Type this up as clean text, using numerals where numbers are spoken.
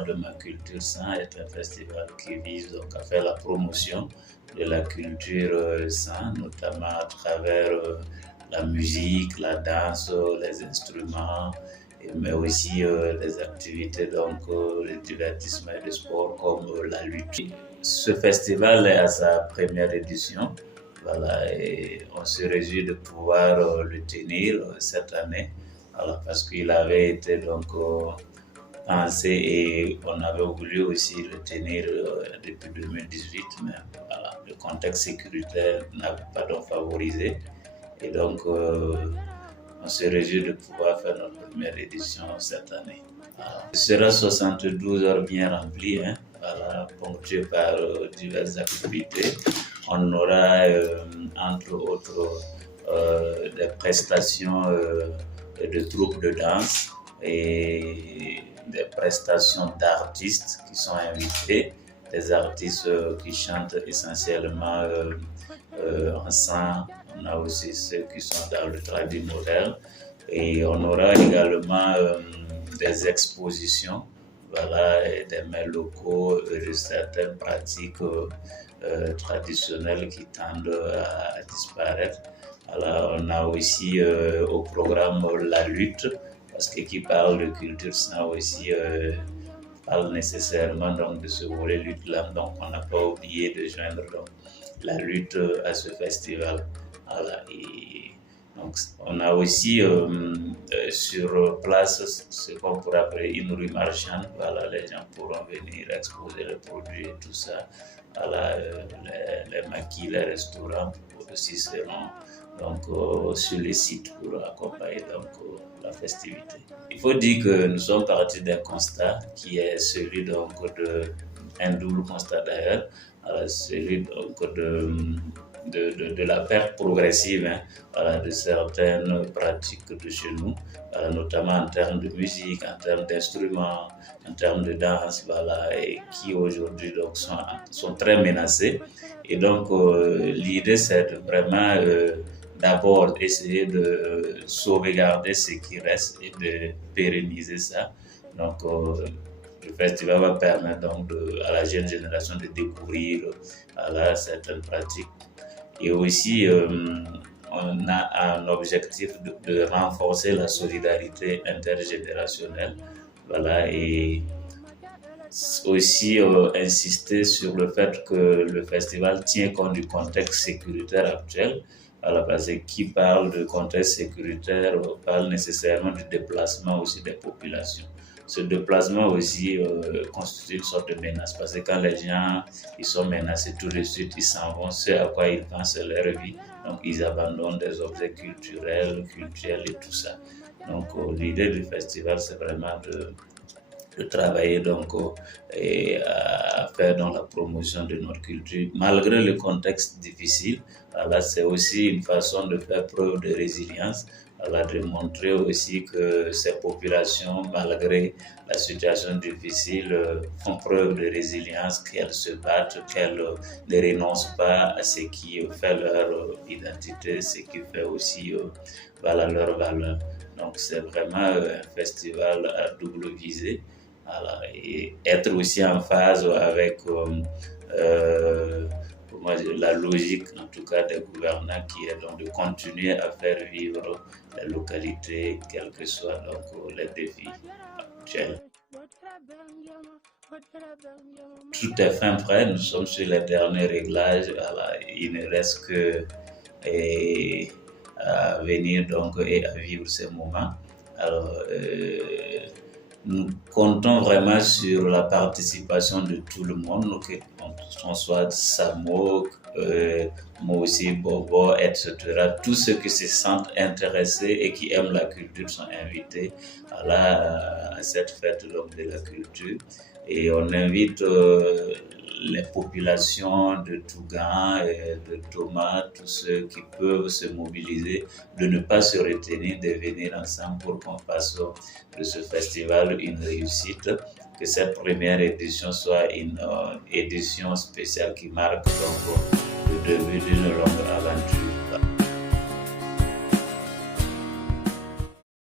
Terre de ma culture sain est un festival qui vise donc à faire la promotion de la culture sain, notamment à travers la musique, la danse, les instruments, mais aussi les activités donc de divertissement et de sport comme la lutte. Ce festival est à sa première édition. Voilà, et on se réjouit de pouvoir le tenir cette année, voilà, parce qu'il avait été donc pensé et on avait voulu aussi le tenir depuis 2018, mais voilà, le contexte sécuritaire n'avait pas donc favorisé. Et donc, on se réjouit de pouvoir faire notre première édition cette année. Voilà. Ce sera 72 heures bien remplies, hein, voilà, ponctuées par diverses activités. On aura, entre autres, des prestations de troupes de danse et des prestations d'artistes qui sont invités, des artistes qui chantent essentiellement en sang. On a aussi ceux qui sont dans le tradit moderne et on aura également des expositions, voilà, et des mets locaux et de certaines pratiques traditionnelles qui tendent à disparaître. Alors, on a aussi au programme la lutte, parce que qui parle de culture sain aussi parle nécessairement donc de ce volet lutte-là. Donc, on n'a pas oublié de joindre donc, la lutte à ce festival. Voilà. Et donc, on a aussi sur place ce qu'on pourrait appeler une rue marchande. Voilà, les gens pourront venir exposer les produits et tout ça. Voilà, les maquis, les restaurants aussi seront donc, sur les sites pour accompagner donc, la festivité. Il faut dire que nous sommes partis d'un constat qui est celui donc un double constat d'ailleurs, celui donc de la perte progressive, hein, voilà, de certaines pratiques de chez nous, notamment en termes de musique, en termes d'instruments, en termes de danse, voilà, et qui aujourd'hui donc sont très menacés. Et donc l'idée c'est de vraiment d'abord essayer de sauvegarder ce qui reste et de pérenniser ça. Donc le festival va permettre donc à la jeune génération de découvrir certaines pratiques. Et aussi, on a un objectif de renforcer la solidarité intergénérationnelle. Voilà, et aussi insister sur le fait que le festival tient compte du contexte sécuritaire actuel. Alors, parce que qui parle de contexte sécuritaire parle nécessairement du déplacement aussi des populations. Ce déplacement aussi constitue une sorte de menace, parce que quand les gens ils sont menacés tout de suite, ils s'en vont, ce à quoi ils pensent leur vie, donc ils abandonnent des objets culturels et tout ça. Donc l'idée du festival, c'est vraiment de travailler donc et à faire dans la promotion de notre culture malgré le contexte difficile. Là, c'est aussi une façon de faire preuve de résilience, de montrer aussi que ces populations, malgré la situation difficile, font preuve de résilience, qu'elles se battent, qu'elles ne renoncent pas à ce qui fait leur identité, ce qui fait aussi leur valeur. Donc c'est vraiment un festival à double visée. Voilà, et être aussi en phase avec la logique, en tout cas, des gouvernants qui est donc de continuer à faire vivre les localités, quels que soient donc, les défis actuels. Tout est fin prêt, nous sommes sur les derniers réglages. Voilà, il ne reste que à venir donc, et à vivre ces moments. Alors, nous comptons vraiment sur la participation de tout le monde, qu'on soit Samo, moi aussi, Bobo, etc. Tous ceux qui se sentent intéressés et qui aiment la culture sont invités à cette fête donc, de la culture. Et on invite les populations de Tougan, de Thomas, tous ceux qui peuvent se mobiliser, de ne pas se retenir, de venir ensemble pour qu'on fasse de ce festival une réussite, que cette première édition soit une édition spéciale qui marque donc, le début d'une longue aventure.